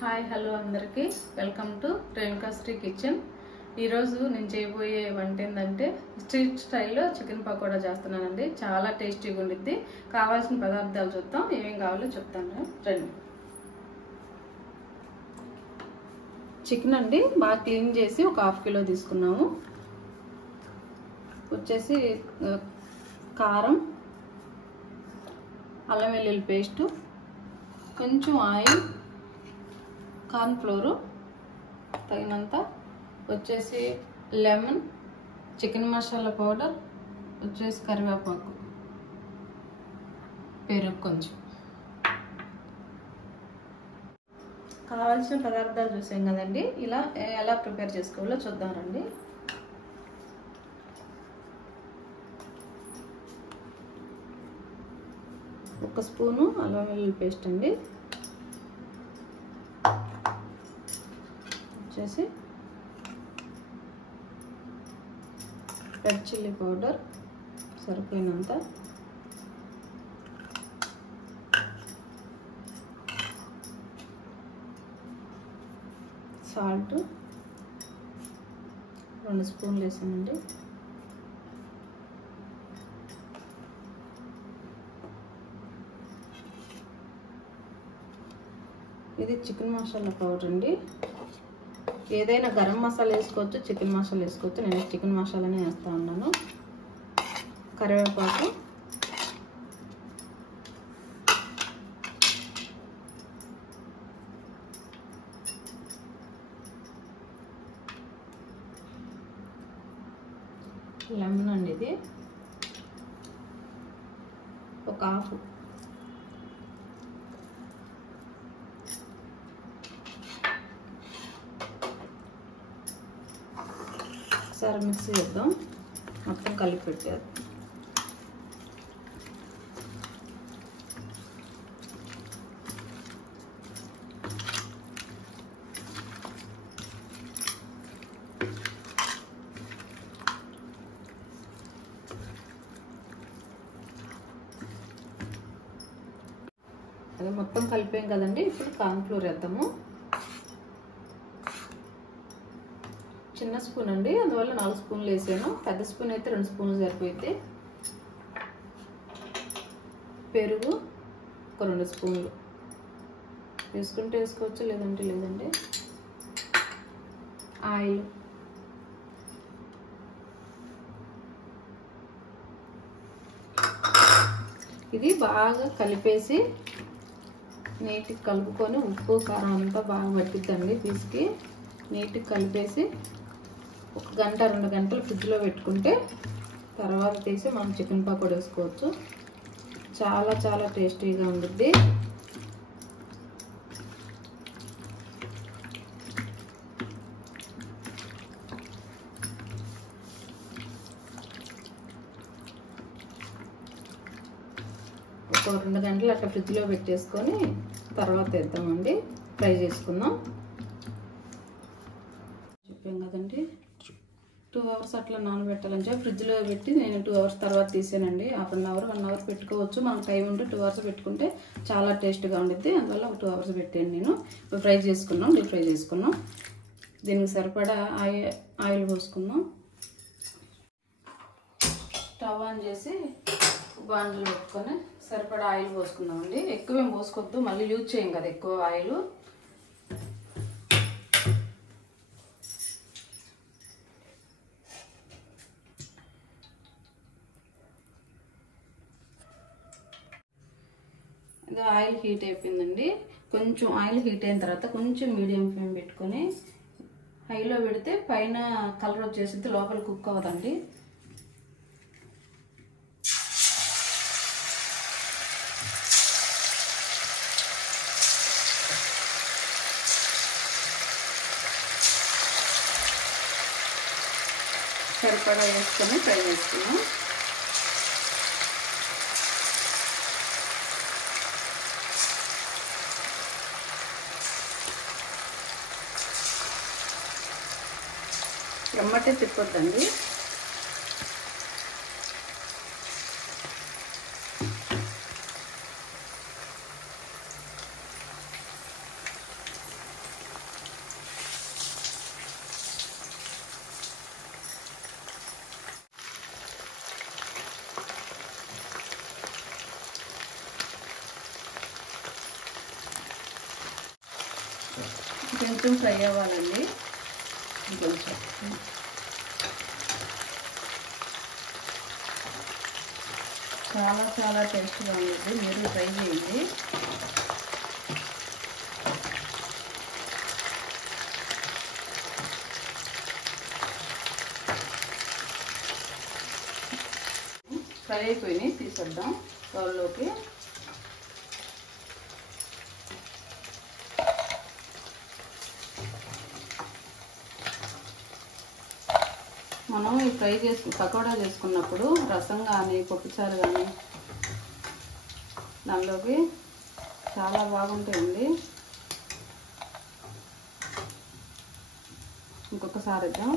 Hi hello అందరికీ welcome to రేణుకాశ్రీ kitchen. ఈరోజు నేను చేయబోయే వంట ఏంటంటే స్ట్రీట్ స్టైల్లో చికెన్ పకోడా చేస్తున్నానండి. చాలా టేస్టీగా ఉండిద్ది. కావాల్సిన పదార్థాలు చూద్దాం, ఏమేమి కావాలో చెప్తాను రండి. చికెన్ అండి బాగా క్లీన్ చేసి ఒక ½ కిలో తీసుకున్నాము. వచ్చేసి కారం, అల్లం వెల్లుల్లి పేస్టు, కొంచెం ఆయిల్, కార్న్ ఫ్లోరు తగినంత, వచ్చేసి లెమన్, చికెన్ మసాలా పౌడర్, వచ్చేసి కరివేపాకు, పెరుగు కొంచెం. కావాల్సిన పదార్థాలు చూసాం కదండి. ఇలా ఎలా ప్రిపేర్ చేసుకోవాలో చూద్దాం రండి. ఒక స్పూను అల్లం వెల్లుల్లి పేస్ట్ అండి, వచ్చేసి రెడ్ చిల్లీ పౌడర్ సరిపోయినంత, సాల్ట్ 2 స్పూన్లు వేసానండి, ఇది చికెన్ మసాలా పౌడర్ అండి. ఏదైనా గరం మసాలా వేసుకోవచ్చు, చికెన్ మసాలా వేసుకోవచ్చు. నేను చికెన్ మసాలానే వేస్తా ఉన్నాను. కరివేపాకు, లెమన్ అండి, ఇది ఒక ½ ఒకసారి మిక్సీ చేద్దాం, మొత్తం కలిపి పెట్టేది. అదే మొత్తం కలిపాం కదండి. ఇప్పుడు కార్న్ ఫ్లోర్ వేద్దాము. చిన్న స్పూన్ అండి, అందువల్ల 4 స్పూన్లు వేసాను. పెద్ద స్పూన్ అయితే 2 స్పూన్లు సరిపోయితే. పెరుగు ఒక 2 స్పూన్లు వేసుకుంటే వేసుకోవచ్చు, లేదంటే లేదండి. ఆయిల్, ఇది బాగా కలిపేసి నీట్గా కలుపుకొని, ఉప్పు కారం అంతా బాగా పట్టిద్దండి పీస్కి. నీట్గా కలిపేసి 1 గంట 2 గంటలు ఫ్రిడ్జ్లో పెట్టుకుంటే తర్వాత తీసి మనం చికెన్ పకోడా వేసుకోవచ్చు. చాలా చాలా టేస్టీగా ఉంటుంది. ఒక 2 గంటలు అట్లా ఫ్రిడ్జ్లో పెట్టేసుకొని తర్వాత వేద్దామండి, ఫ్రై చేసుకుందాం. చెప్పాం కదండి 2 అవర్స్ అట్లా నానబెట్టాలని చెప్పి ఫ్రిడ్జ్లో పెట్టి నేను 2 అవర్స్ తర్వాత తీసానండి. ½ అన్ అవర్ 1 అవర్ పెట్టుకోవచ్చు. మనకు టైం ఉంటే 2 అవర్స్ పెట్టుకుంటే చాలా టేస్ట్గా ఉంటుంది. అందువల్ల ఒక 2 అవర్స్ పెట్టాను నేను. ఇప్పుడు ఫ్రై చేసుకున్నాం, డీప్ ఫ్రై చేసుకున్నాం. దీనికి సరిపడా ఆయిల్ పోసుకుందాం. స్టవ్ ఆన్ చేసి బాండ్లు పెట్టుకొని సరిపడా ఆయిల్ పోసుకుందామండి. ఎక్కువేం పోసుకోవద్దు, మళ్ళీ యూజ్ చేయం కదా ఎక్కువ ఆయిల్. ఇది ఆయిల్ హీట్ అయిపోయిందండి. కొంచెం ఆయిల్ హీట్ అయిన తర్వాత కొంచెం మీడియం ఫ్లేమ్ పెట్టుకొని హైలో పెడితే పైన కలర్ వచ్చేసి లోపల కుక్ అవ్వదండి. సరిపడా వేసుకొని ఫ్రై చేసుకున్నాం. ఎమ్మటే తిప్పొద్దండి. కొంచెం ఫ్రై అవ్వాలండి. కొంచెం చాలా చాలా టేస్ట్గా ఉంటుంది, మీరు ట్రై చేయండి. ఫ్రై అయిపోయినాయి, తీసేద్దాం బౌల్లోకి. మనం ఈ ఫ్రై పకోడా చేసుకున్నప్పుడు రసం కానీ పప్పుచారు కానీ దానిలోకి చాలా బాగుంటాయండి. ఇంకొకసారి ఇద్దాం.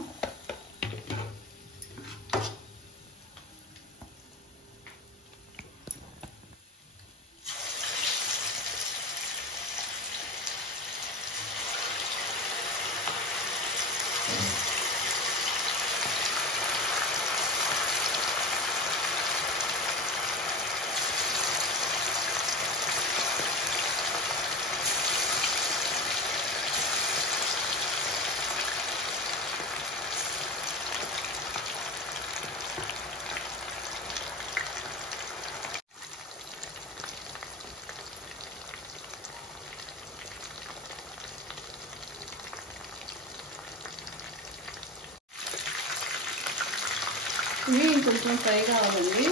ఇవి కొంచెం ఫ్రై కావాలండి,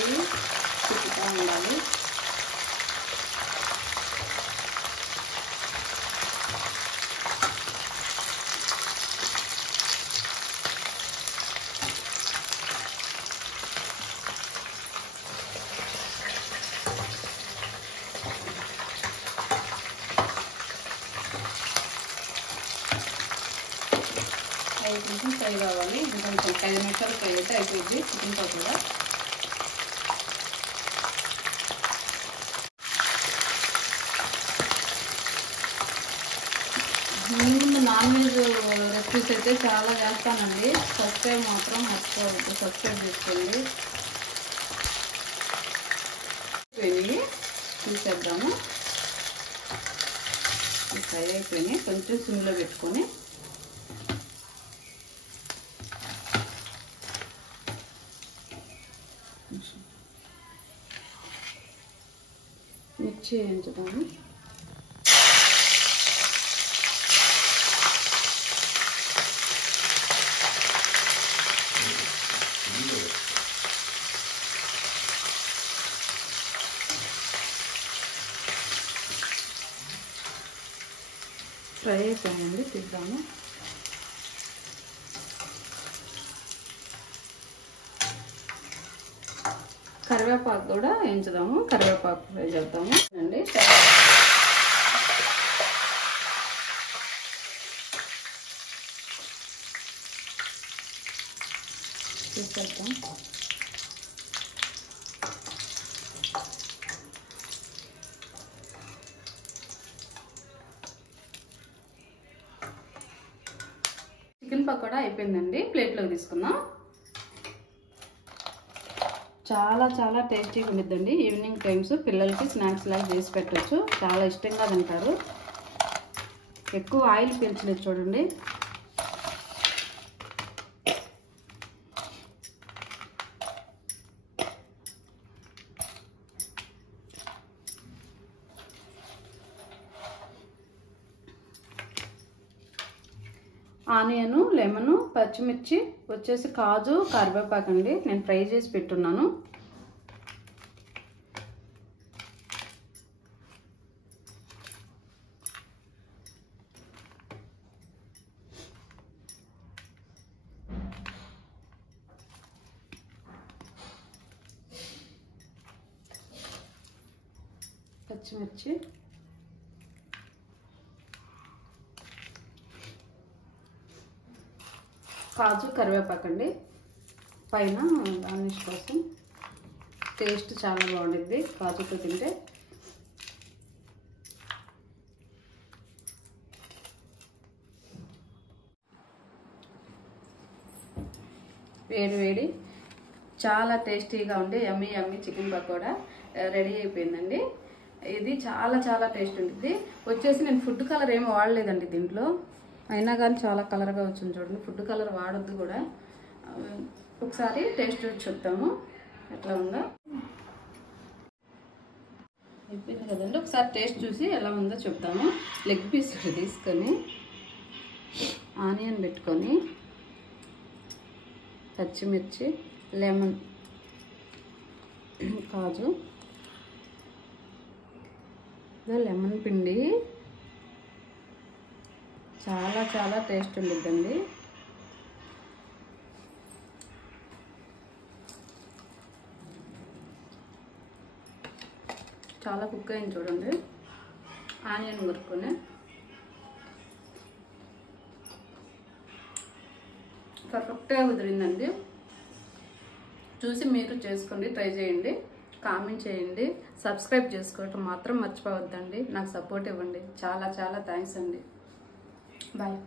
ఇవి తిప్పుతూ ఉండాలి. అవి కొంచెం ఫ్రై కావాలి. ఇంకొంచెం 5 నిమిషాలు ఫ్రై అయితే అయిపోయింది చికెన్ పకోడా. ముందు నాన్ వెజ్ రెసిపీస్ అయితే చాలా చేస్తానండి. సబ్స్క్రైబ్ మాత్రం మర్చిపోవద్దు, సబ్స్క్రైబ్ చేసుకోండి. తీసేద్దాము. ఫ్రై అయిపోయినాయి, కొంచెం సిమ్లో పెట్టుకొని మిర్చి వేయించుదాము. ఫ్రై అయిపోయిందండి, తీద్దాము. కరివేపాకు కూడా వేయించుదాము. కరివేపాకు ఫ్రై చేద్దాము అండి. తీసేద్దాం. చికెన్ పకోడా అయిపోయిందండి, ప్లేట్లోకి తీసుకుందాం. చాలా చాలా టేస్టీగా ఉండిద్దండి. ఈవినింగ్ టైమ్స్ పిల్లలకి స్నాక్స్ లాగా చేసి పెట్టవచ్చు, చాలా ఇష్టంగా తింటారు. ఎక్కువ ఆయిల్ పీల్చలేదు చూడండి. ఆనియను, లెమను, పచ్చిమిర్చి వచ్చేసి కాజు, కరివేపాకు అండి. నేను ఫ్రై చేసి పెట్టున్నాను. పచ్చిమిర్చి, కాజు, కరివేపాకు అండి. పైన గార్నిష్ కోసం టేస్ట్ చాలా బాగుంటుంది కాజుతో తింటే. వేడి వేడి చాలా టేస్టీగా ఉండే యమ్మీ యమ్మీ చికెన్ పకోడా రెడీ అయిపోయిందండి. ఇది చాలా చాలా టేస్ట్ ఉంటుంది. వచ్చేసి నేను ఫుడ్ కలర్ ఏమి వాడలేదండి దీంట్లో, అయినా కానీ చాలా కలర్గా వచ్చింది చూడండి. ఫుడ్ కలర్ వాడొద్దు కూడా. ఒకసారి టేస్ట్ చెప్తాము ఎట్లా ఉందో. అయిపోయింది కదండి, ఒకసారి టేస్ట్ చూసి ఎలా ఉందో చెప్తాము. లెగ్ పీస్ తీసుకొని ఆనియన్ పెట్టుకొని పచ్చిమిర్చి, లెమన్, కాజు, లెమన్ పిండి చాలా చాలా టేస్ట్ ఉండిద్దండి. చాలా కుక్ అయింది చూడండి. ఆనియన్ కొరుక్కొని పర్ఫెక్ట్గా కుదిరిందండి. చూసి మీరు చేసుకోండి, ట్రై చేయండి, కామెంట్ చేయండి, సబ్స్క్రైబ్ చేసుకోవటం మాత్రం మర్చిపోవద్దండి. నాకు సపోర్ట్ ఇవ్వండి. చాలా చాలా థ్యాంక్స్ అండి. బాయ్.